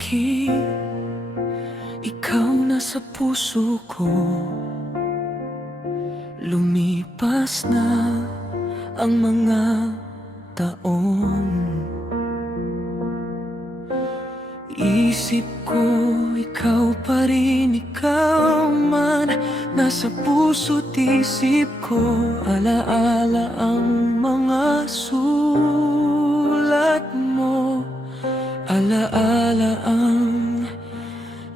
lumaki, ikaw na sa puso ko. Lumipas na ang mga taon, isip ko ikaw pa rin, ikaw man nasa puso't isip ko. Alaala ang mga sulat mo, alaala ang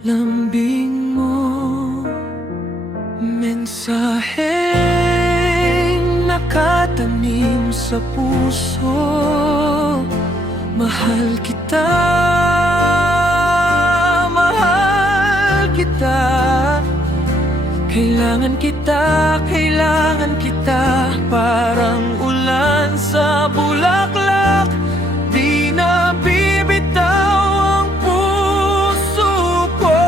lambing mo. Mensaheng nakatanim sa puso, mahal kita, mahal kita. Kailangan kita, kailangan kita. Parang ulan sa bulaklak, di na bibitaw ang puso ko.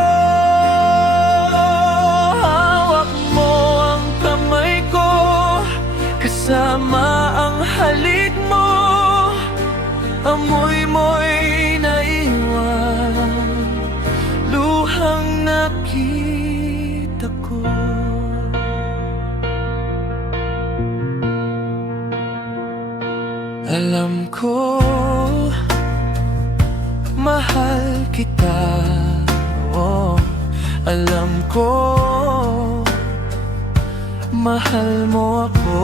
Hawak mo ang kamay ko, kasama ang halik mo. Amoy mo'y naiwan, luhang nakita ko. Alam ko, mahal kita. Oh, alam ko, mahal mo ako.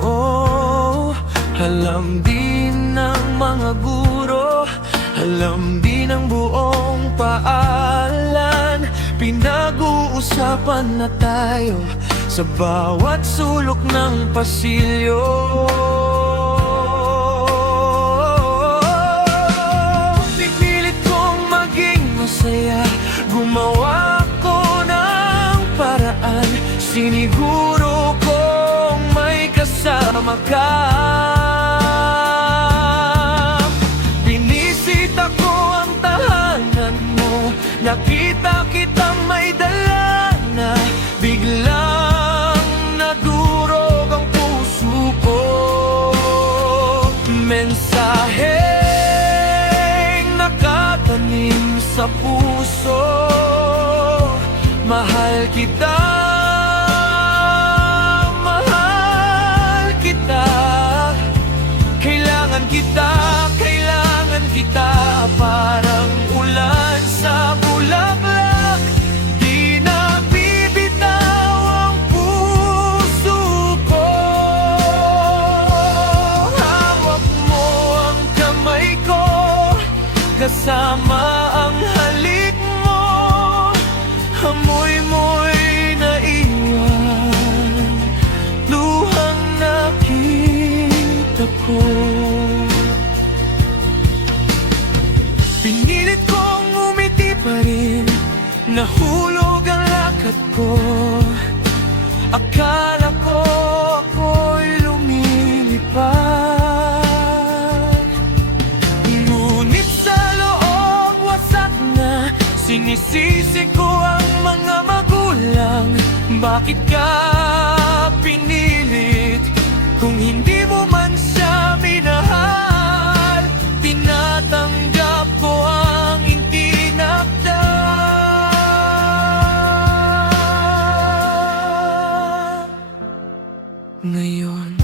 Oh, alam din ng mga guro, alam din ng buong paalan. Pinag-uusapan na tayo sa bawat sulok ng pasilyo. Pipilit kong maging masaya, gumawa ko ng paraan. Siniguro kong may kasama ka. Binisita ko ang tahanan mo, nakita kitang may dala na. Biglang nadurog ang puso ko. Mensaheng nakatanim sa puso, mahal kita, mahal kita. Kailangan kita, kailangan kita. Parang ulan sa bulaklak, di na bibitaw ang puso ko. Hawak mo ang kamay ko, kasama ang halik mo. Amoy mo'y naiwan, luhang nakita ko. Pinilit kong umiti pa rin, nahulog ang lakad ko. Akala ko ako'y lumilipad, ngunit sa loob wasak na. Sinisisi ko ang mga magulang, bakit ka pinilit kung hindi mo man siya minahal? Tinatanggap ko ang itinakda. Ngayon,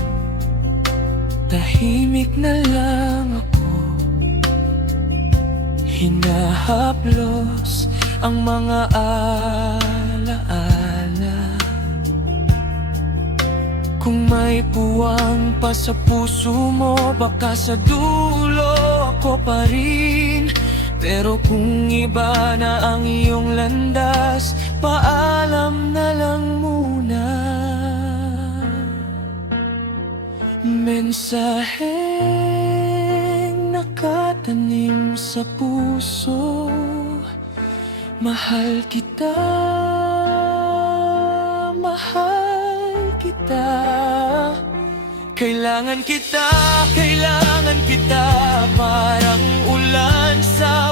tahimik na lang ako, hinahaplos ang mga alaala. Kung may puwang pa sa puso mo, baka sa dulo ako pa rin. Pero kung iba na ang iyong landas, paalam na lang muna. Mensaheng nakatanim sa puso, mahal kita, mahal kita. Kailangan kita, kailangan kita. Parang ulan sa